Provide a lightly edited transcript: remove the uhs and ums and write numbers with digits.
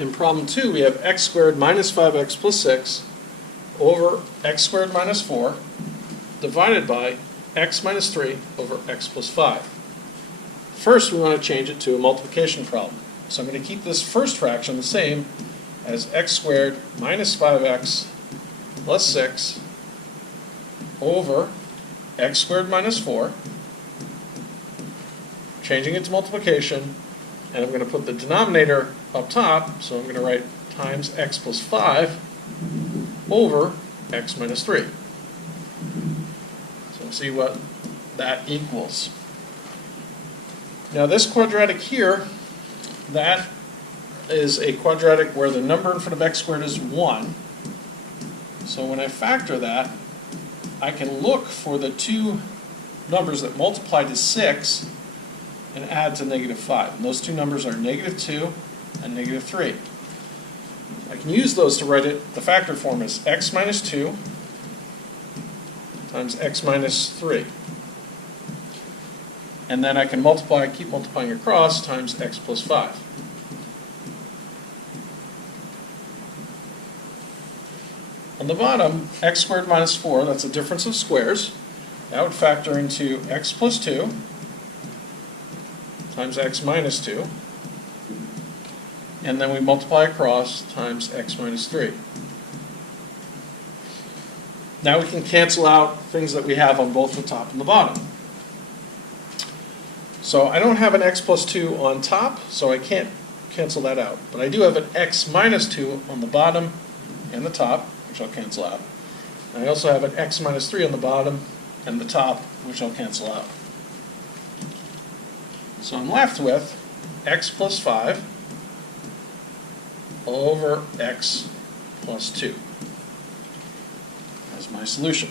In problem 2, we have x squared minus 5x plus 6 over x squared minus 4 divided by x minus 3 over x plus 5. First, we want to change it to a multiplication problem. So I'm going to keep this first fraction the same as x squared minus 5x plus 6 over x squared minus 4, changing it to multiplication, and I'm going to put the denominator up top, so I'm going to write times x plus 5 over x minus 3. So we'll see what that equals. Now this quadratic here, that is a quadratic where the number in front of x squared is 1. So when I factor that, I can look for the two numbers that multiply to 6 and add to negative 5. And those two numbers are negative 2 and negative 3. I can use those to write it, the factor form as x minus 2 times x minus 3. And then I can multiply, keep multiplying across, times x plus 5. On the bottom, x squared minus 4, that's a difference of squares. That would factor into x plus 2 times x minus 2. And then we multiply across times x minus 3. Now we can cancel out things that we have on both the top and the bottom. So I don't have an x plus 2 on top, so I can't cancel that out. But I do have an x minus 2 on the bottom and the top, which I'll cancel out. And I also have an x minus 3 on the bottom and the top, which I'll cancel out. So I'm left with x plus 5 over x plus 2 as my solution.